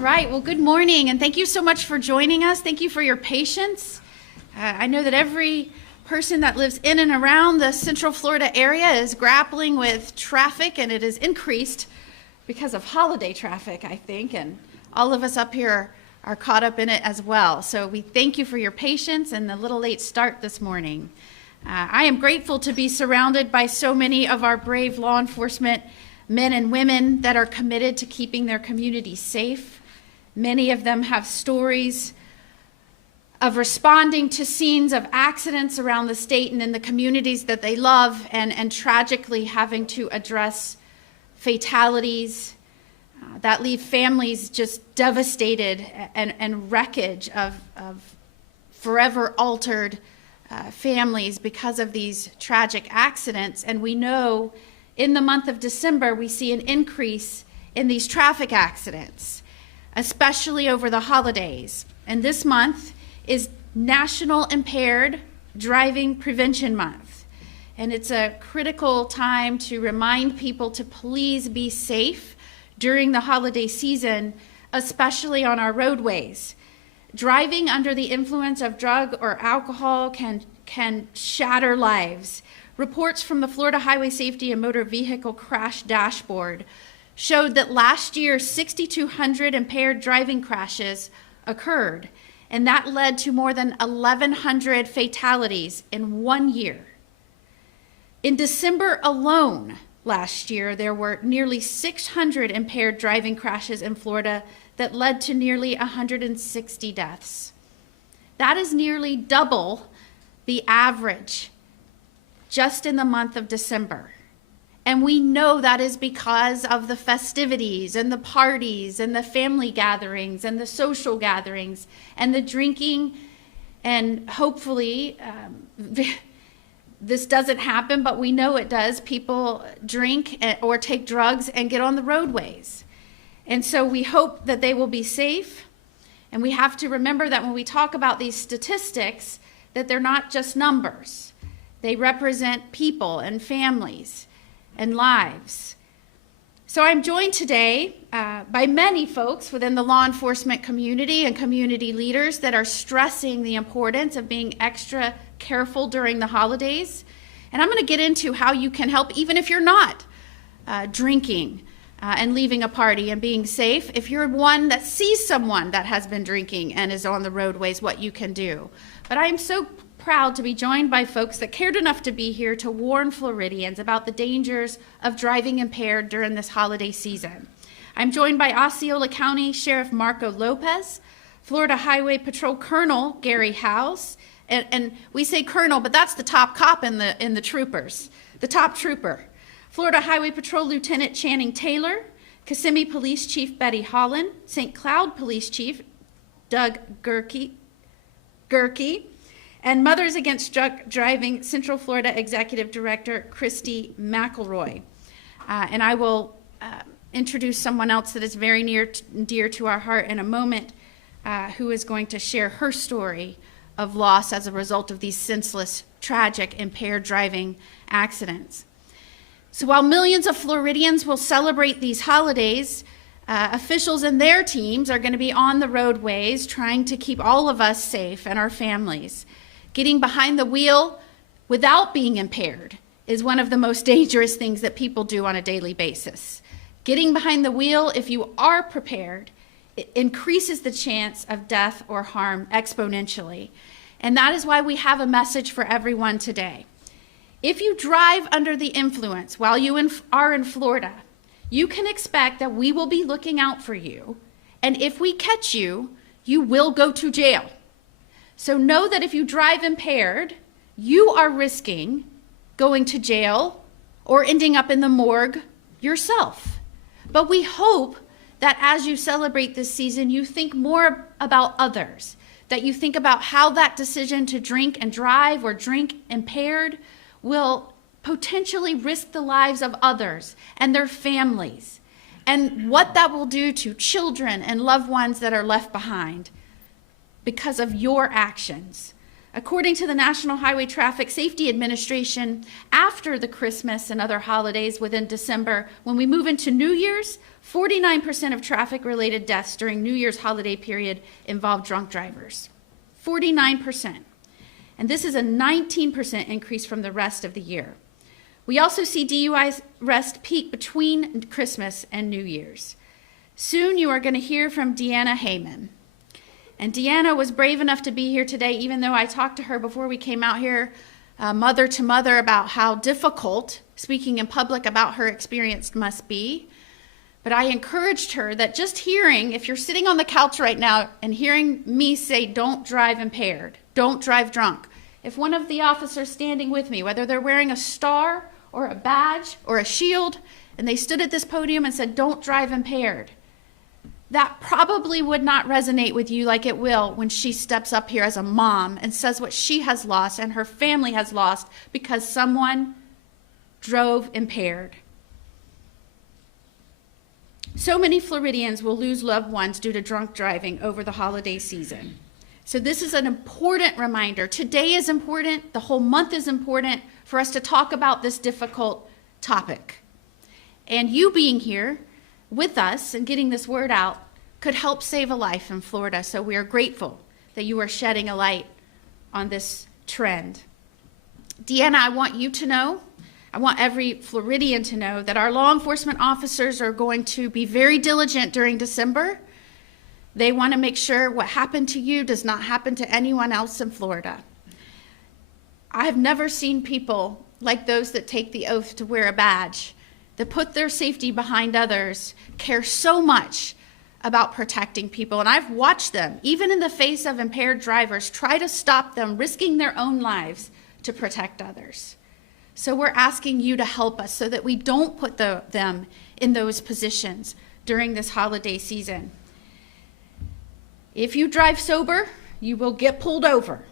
right, well, good morning, and thank you so much for joining us. Thank you for your patience. I know that every person that lives in and around the Central Florida area is grappling with traffic, and it has increased because of holiday traffic, I think, and all of us up here are caught up in it as well. So we thank you for your patience and the little late start this morning. I am grateful to be surrounded by so many of our brave law enforcement men and women that are committed to keeping their communities safe. Many of them have stories of responding to scenes of accidents around the state and in the communities that they love, and tragically having to address fatalities that leave families just devastated and wreckage of forever altered families because of these tragic accidents. And we know in the month of December, we see an increase in these traffic accidents, especially over the holidays. And this month is National Impaired Driving Prevention Month. And it's a critical time to remind people to please be safe during the holiday season, especially on our roadways. Driving under the influence of drug or alcohol can shatter lives. Reports from the Florida Highway Safety and Motor Vehicle Crash Dashboard showed that last year 6,200 impaired driving crashes occurred, and that led to more than 1,100 fatalities in 1 year. In December alone last year, there were nearly 600 impaired driving crashes in Florida that led to nearly 160 deaths. That is nearly double the average just in the month of December. And we know that is because of the festivities and the parties and the family gatherings and the social gatherings and the drinking. And hopefully this doesn't happen, but we know it does. People drink or take drugs and get on the roadways. And so we hope that they will be safe. And we have to remember that when we talk about these statistics, that they're not just numbers. They represent people and families and lives. So I'm joined today by many folks within the law enforcement community and community leaders that are stressing the importance of being extra careful during the holidays. And I'm going to get into how you can help even if you're not drinking and leaving a party and being safe. If you're one that sees someone that has been drinking and is on the roadways, what you can do. But I am so proud to be joined by folks that cared enough to be here to warn Floridians about the dangers of driving impaired during this holiday season. I'm joined by Osceola County Sheriff Marco Lopez, Florida Highway Patrol Colonel Gary House, and we say colonel, but that's the top cop in the troopers, the top trooper. Florida Highway Patrol Lieutenant Channing Taylor, Kissimmee Police Chief Betty Holland, St. Cloud Police Chief Doug Gerke, and Mothers Against Drunk Driving Central Florida Executive Director Christy McElroy. And I will introduce someone else that is very near and dear to our heart in a moment, who is going to share her story of loss as a result of these senseless, tragic, impaired driving accidents. So while millions of Floridians will celebrate these holidays, officials and their teams are going to be on the roadways trying to keep all of us safe and our families. Getting behind the wheel without being impaired is one of the most dangerous things that people do on a daily basis. Getting behind the wheel, if you are prepared, it increases the chance of death or harm exponentially. And that is why we have a message for everyone today. If you drive under the influence while you are in Florida, you can expect that we will be looking out for you. And if we catch you, you will go to jail. So know that if you drive impaired, you are risking going to jail or ending up in the morgue yourself. But we hope that as you celebrate this season, you think more about others, that you think about how that decision to drink and drive or drink impaired will potentially risk the lives of others and their families, and what that will do to children and loved ones that are left behind because of your actions. According to the National Highway Traffic Safety Administration, after the Christmas and other holidays within December, when we move into New Year's, 49% of traffic-related deaths during New Year's holiday period involve drunk drivers. 49%. And this is a 19% increase from the rest of the year. We also see DUI arrests peak between Christmas and New Year's. Soon you are going to hear from Deanna Heyman. And Deanna was brave enough to be here today, even though I talked to her before we came out here, mother to mother, about how difficult speaking in public about her experience must be. But I encouraged her that just hearing, if you're sitting on the couch right now and hearing me say, don't drive impaired, don't drive drunk, if one of the officers standing with me, whether they're wearing a star or a badge or a shield, and they stood at this podium and said, don't drive impaired, that probably would not resonate with you like it will when she steps up here as a mom and says what she has lost and her family has lost because someone drove impaired. So many Floridians will lose loved ones due to drunk driving over the holiday season. So this is an important reminder. Today is important. The whole month is important for us to talk about this difficult topic. And you being here with us and getting this word out could help save a life in Florida. So we are grateful that you are shedding a light on this trend. Deanna, I want you to know, I want every Floridian to know that our law enforcement officers are going to be very diligent during December. They want to make sure what happened to you does not happen to anyone else in Florida. I have never seen people like those that take the oath to wear a badge, that put their safety behind others, care so much about protecting people. And I've watched them, even in the face of impaired drivers, try to stop them, risking their own lives to protect others. So we're asking you to help us so that we don't put them in those positions during this holiday season. If you drive sober, you will get pulled over.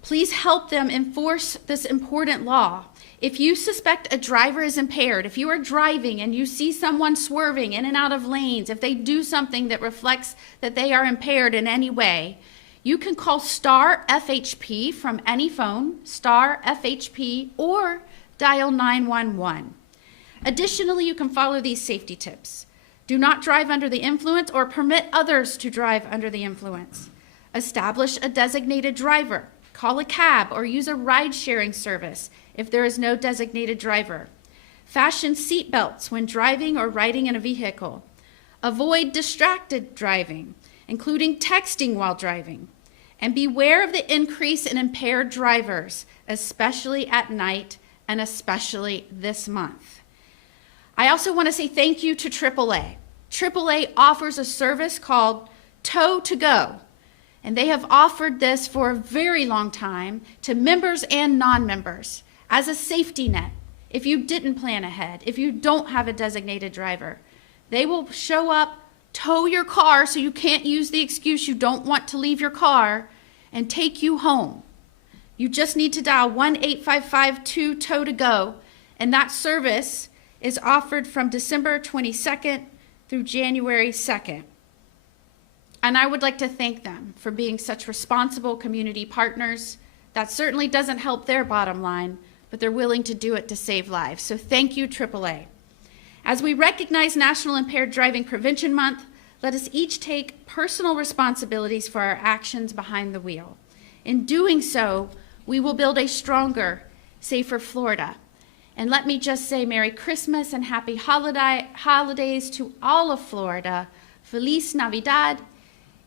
Please help them enforce this important law. If you suspect a driver is impaired, if you are driving and you see someone swerving in and out of lanes, if they do something that reflects that they are impaired in any way, you can call Star FHP from any phone, Star FHP, or dial 911. Additionally, you can follow these safety tips. Do not drive under the influence or permit others to drive under the influence. Establish a designated driver. Call a cab or use a ride-sharing service if there is no designated driver. Fasten seat belts when driving or riding in a vehicle. Avoid distracted driving, including texting while driving. And beware of the increase in impaired drivers, especially at night and especially this month. I also want to say thank you to AAA. AAA offers a service called Tow to Go. And they have offered this for a very long time to members and non-members as a safety net. If you didn't plan ahead, if you don't have a designated driver, they will show up, tow your car so you can't use the excuse you don't want to leave your car, and take you home. You just need to dial 1-855-2-TOW-TO-GO, and that service is offered from December 22nd through January 2nd. And I would like to thank them for being such responsible community partners. That certainly doesn't help their bottom line, but they're willing to do it to save lives. So thank you, AAA. As we recognize National Impaired Driving Prevention Month, let us each take personal responsibilities for our actions behind the wheel. In doing so, we will build a stronger, safer Florida. And let me just say Merry Christmas and Happy Holidays to all of Florida. Feliz Navidad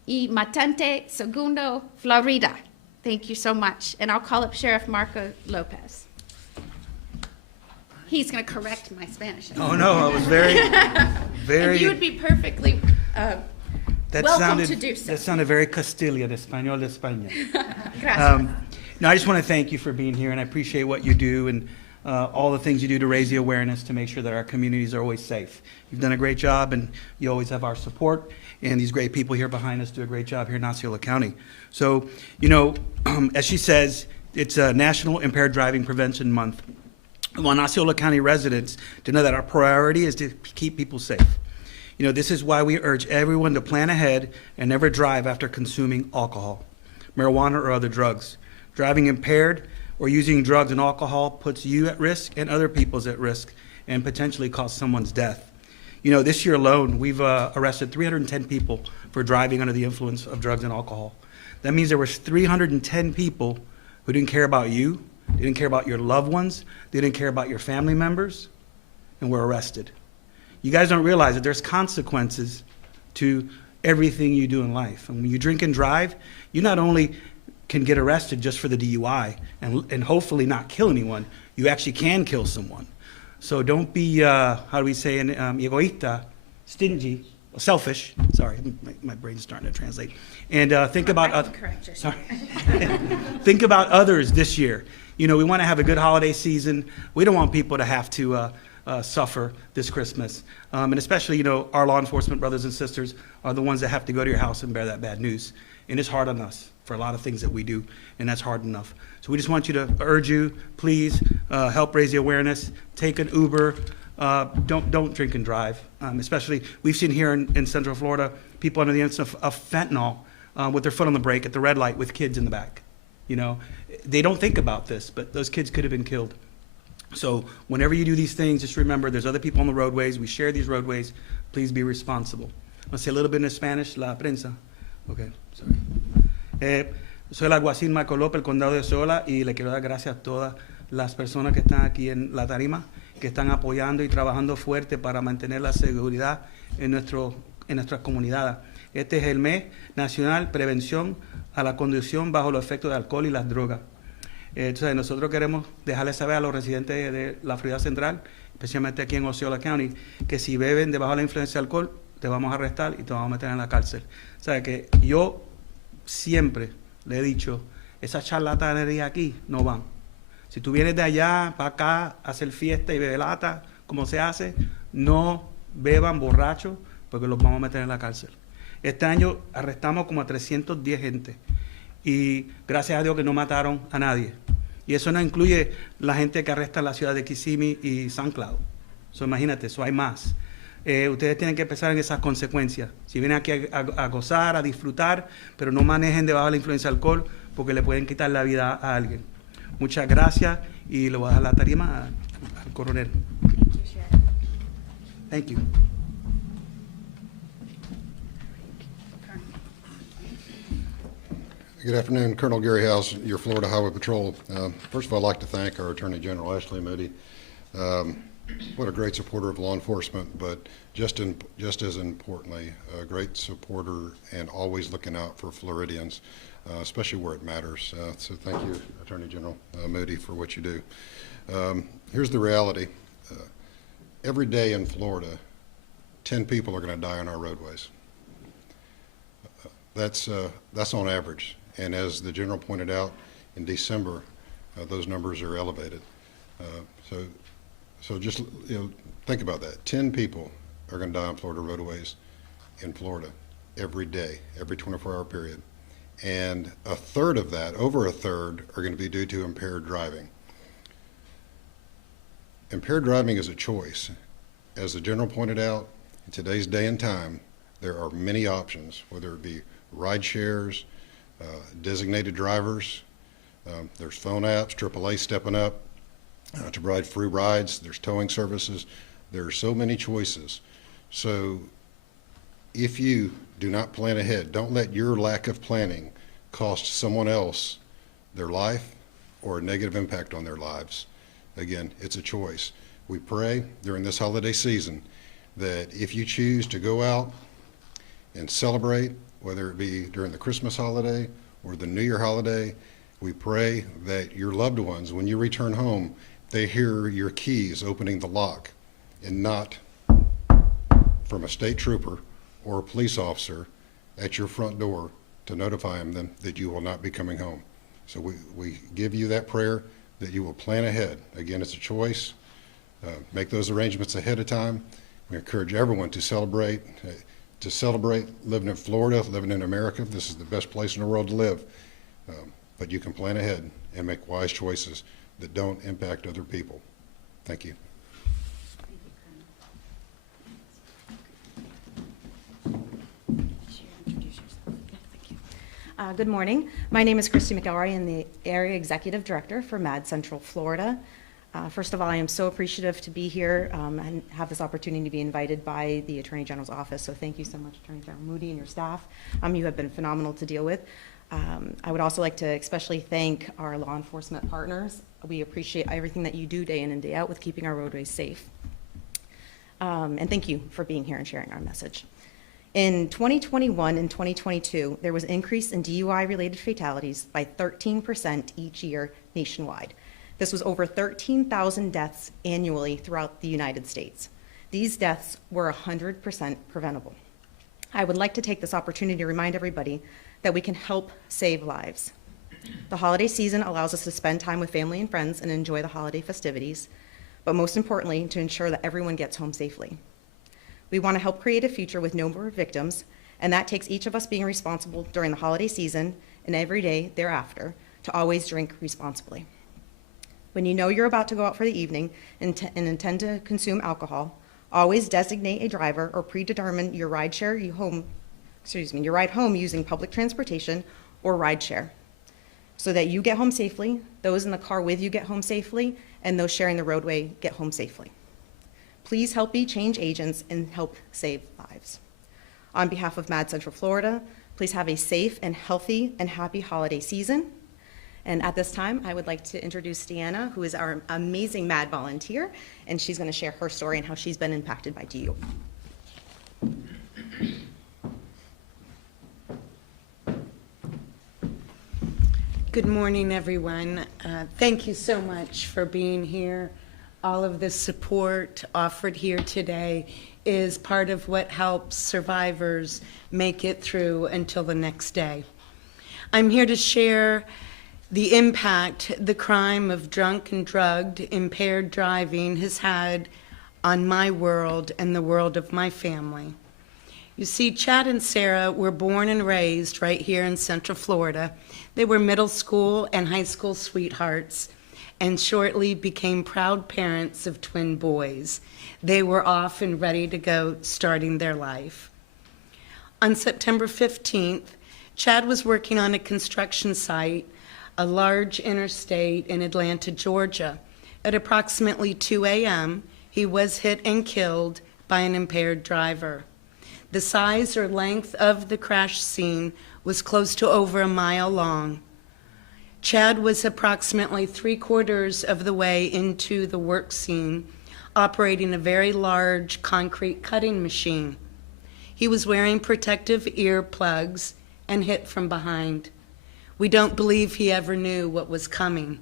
y Matente Segundo, Florida. Thank you so much. And I'll call up Sheriff Marco Lopez. He's going to correct my Spanish. Oh, no, I was very. And you would be perfectly welcome to do so. That sounded very Castilian, Español de España. Gracias. No, I just want to thank you for being here, and I appreciate what you do and all the things you do to raise the awareness to make sure that our communities are always safe. You've done a great job, and you always have our support, and these great people here behind us do a great job here in Osceola County. So, you know, as she says, it's National Impaired Driving Prevention Month. I want Osceola County residents to know that our priority is to keep people safe. You know, this is why we urge everyone to plan ahead and never drive after consuming alcohol, marijuana, or other drugs. Driving impaired or using drugs and alcohol puts you at risk and other people's at risk and potentially cause someone's death. You know, this year alone, we've arrested 310 people for driving under the influence of drugs and alcohol. That means there was 310 people who didn't care about you, they didn't care about your loved ones, they didn't care about your family members, and were arrested. You guys don't realize that there's consequences to everything you do in life. And when you drink and drive, you not only can get arrested just for the DUI and hopefully not kill anyone, you actually can kill someone. So don't be, how do we say, egoísta, stingy, selfish. Sorry, my brain's starting to translate. And think about sorry. Think about others this year. You know, we want to have a good holiday season. We don't want people to have to suffer this Christmas. And especially, you know, our law enforcement brothers and sisters are the ones that have to go to your house and bear that bad news. And it's hard on us for a lot of things that we do, and that's hard enough. So we just want you to urge you, please help raise the awareness. Take an Uber. Don't drink and drive. Especially, we've seen here in Central Florida, people under the influence of fentanyl with their foot on the brake at the red light with kids in the back. You know, they don't think about this, but those kids could have been killed. So whenever you do these things, just remember there's other people on the roadways. We share these roadways. Please be responsible. I'll say a little bit in Spanish, la prensa. Okay, sorry. Soy el alguacil Marco López, el condado de Sola, y le quiero dar gracias a todas las personas que están aquí en la tarima, que están apoyando y trabajando fuerte para mantener la seguridad en nuestras comunidades. Este es el mes nacional prevención a la conducción bajo los efectos de alcohol y las drogas. Entonces, nosotros queremos dejarles saber a los residentes de la Florida Central, especialmente aquí en Osceola County, que si beben debajo de la influencia de alcohol, te vamos a arrestar y te vamos a meter en la cárcel. O sea, que yo siempre le he dicho, esa charlatanería aquí no van. Si tú vienes de allá para acá a hacer fiesta y beber lata, como se hace, no beban borrachos porque los vamos a meter en la cárcel. Este año arrestamos como a 310 gente y gracias a Dios que no mataron a nadie. Y eso no incluye la gente que arresta en la ciudad de Kissimmee y San Cloud. So, imagínate, eso hay más. Ustedes tienen que pensar en esas consecuencias. Si vienen aquí a gozar, a disfrutar, pero no manejen debajo de la influencia del alcohol porque le pueden quitar la vida a alguien. Muchas gracias y le voy a dejar la tarima al coronel. Thank you. Good afternoon, Colonel Gary House, your Florida Highway Patrol. First of all, I'd like to thank our Attorney General, Ashley Moody. What a great supporter of law enforcement, but just as importantly, a great supporter and always looking out for Floridians, especially where it matters. So thank you, Attorney General Moody, for what you do. Here's the reality. Every day in Florida, 10 people are going to die on our roadways. That's on average. And as the General pointed out, in December, those numbers are elevated. So just think about that. 10 people are going to die on Florida roadways in Florida every day, every 24-hour period. And a third of that, over a third, are going to be due to impaired driving. Impaired driving is a choice. As the General pointed out, in today's day and time, there are many options, whether it be ride shares, designated drivers, there's phone apps, AAA stepping up to provide free rides, there's towing services. There are so many choices. So if you do not plan ahead, don't let your lack of planning cost someone else their life or a negative impact on their lives. Again, it's a choice. We pray during this holiday season that if you choose to go out and celebrate, whether it be during the Christmas holiday or the New Year holiday, we pray that your loved ones, when you return home, they hear your keys opening the lock and not from a state trooper or a police officer at your front door to notify them that you will not be coming home. So we give you that prayer that you will plan ahead. Again, it's a choice. Make those arrangements ahead of time. We encourage everyone to celebrate living in Florida, living in America. This is the best place in the world to live. But you can plan ahead and make wise choices that don't impact other people. Thank you. Good morning. My name is Christy McElroy. I'm the Area Executive Director for MAD Central Florida. First of all, I am so appreciative to be here and have this opportunity to be invited by the Attorney General's office. So thank you so much, Attorney General Moody and your staff. You have been phenomenal to deal with. I would also like to especially thank our law enforcement partners. We appreciate everything that you do day in and day out with keeping our roadways safe. And thank you for being here and sharing our message. In 2021 and 2022, there was an increase in DUI-related fatalities by 13% each year nationwide. This was over 13,000 deaths annually throughout the United States. These deaths were 100% preventable. I would like to take this opportunity to remind everybody that we can help save lives. The holiday season allows us to spend time with family and friends and enjoy the holiday festivities, but most importantly, to ensure that everyone gets home safely. We want to help create a future with no more victims, and that takes each of us being responsible during the holiday season and every day thereafter to always drink responsibly. When you know you're about to go out for the evening and intend to consume alcohol, always designate a driver or predetermine your ride home using public transportation or rideshare, so that you get home safely, those in the car with you get home safely, and those sharing the roadway get home safely. Please help be change agents and help save lives. On behalf of MAD Central Florida, please have a safe and healthy and happy holiday season. And at this time, I would like to introduce Deanna, who is our amazing MAD volunteer, and she's going to share her story and how she's been impacted by DUI. Good morning, everyone. Thank you so much for being here. All of the support offered here today is part of what helps survivors make it through until the next day. I'm here to share the impact the crime of drunk and drugged, impaired driving has had on my world and the world of my family. You see, Chad and Sarah were born and raised right here in Central Florida. They were middle school and high school sweethearts, and shortly became proud parents of twin boys. They were off and ready to go, starting their life. On September 15th, Chad was working on a construction site, a large interstate in Atlanta, Georgia. At approximately 2 a.m., he was hit and killed by an impaired driver. The size or length of the crash scene was close to over a mile long. Chad was approximately 3/4 of the way into the work scene, operating a very large concrete cutting machine. He was wearing protective earplugs and hit from behind. We don't believe he ever knew what was coming.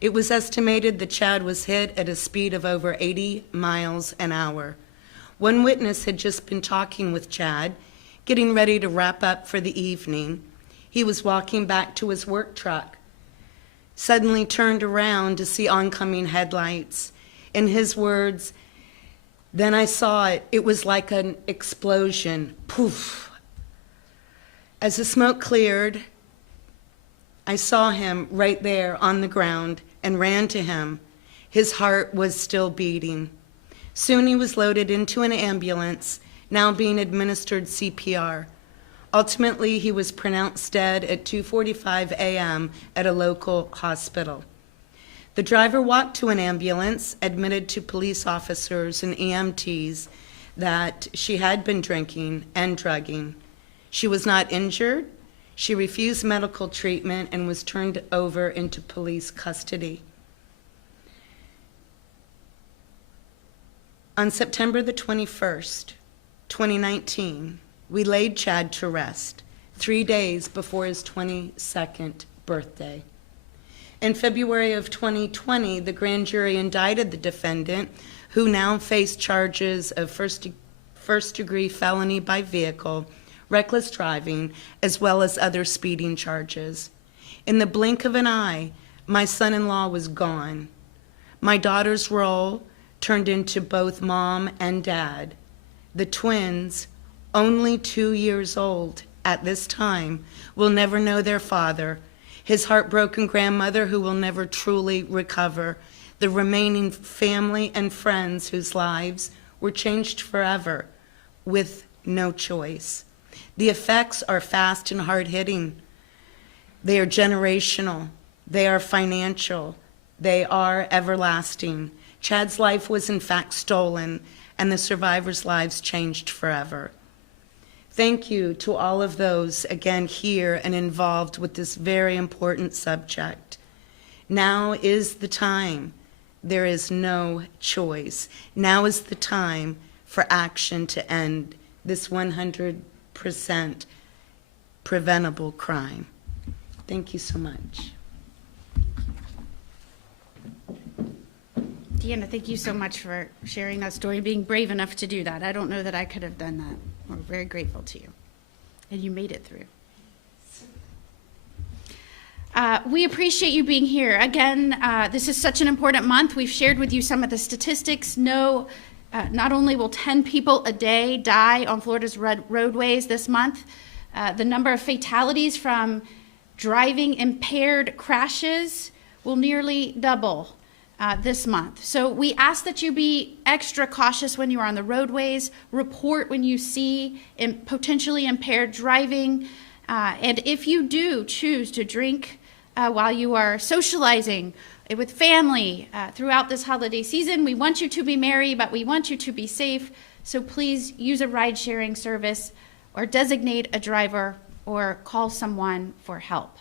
It was estimated that Chad was hit at a speed of over 80 miles an hour. One witness had just been talking with Chad, getting ready to wrap up for the evening. He was walking back to his work truck, suddenly turned around to see oncoming headlights. In his words, "Then I saw it. It was like an explosion. Poof." As the smoke cleared, I saw him right there on the ground and ran to him. His heart was still beating. Soon he was loaded into an ambulance, now being administered CPR. Ultimately, he was pronounced dead at 2:45 a.m. at a local hospital. The driver walked to an ambulance, admitted to police officers and EMTs that she had been drinking and drugging. She was not injured. She refused medical treatment and was turned over into police custody. On September the 21st, 2019, we laid Chad to rest 3 days before his 22nd birthday. In February of 2020, the grand jury indicted the defendant, who now faced charges of first-degree felony by vehicle, reckless driving, as well as other speeding charges. In the blink of an eye, my son-in-law was gone. My daughter's role turned into both mom and dad. The twins, only 2 years old at this time, will never know their father, his heartbroken grandmother who will never truly recover, the remaining family and friends whose lives were changed forever with no choice. The effects are fast and hard-hitting. They are generational. They are financial. They are everlasting. Chad's life was in fact stolen, and the survivors' lives changed forever. Thank you to all of those, again, here and involved with this very important subject. Now is the time. There is no choice. Now is the time for action to end this 100% preventable crime. Thank you so much. Deanna, thank you so much for sharing that story and being brave enough to do that. I don't know that I could have done that. We're very grateful to you. And you made it through. We appreciate you being here. Again, this is such an important month. We've shared with you some of the statistics. Not only will 10 people a day die on Florida's roadways this month, the number of fatalities from driving impaired crashes will nearly double this month. So we ask that you be extra cautious when you are on the roadways, report when you see potentially impaired driving, and if you do choose to drink while you are socializing with family throughout this holiday season, we want you to be merry, but we want you to be safe. So please use a ride-sharing service or designate a driver or call someone for help.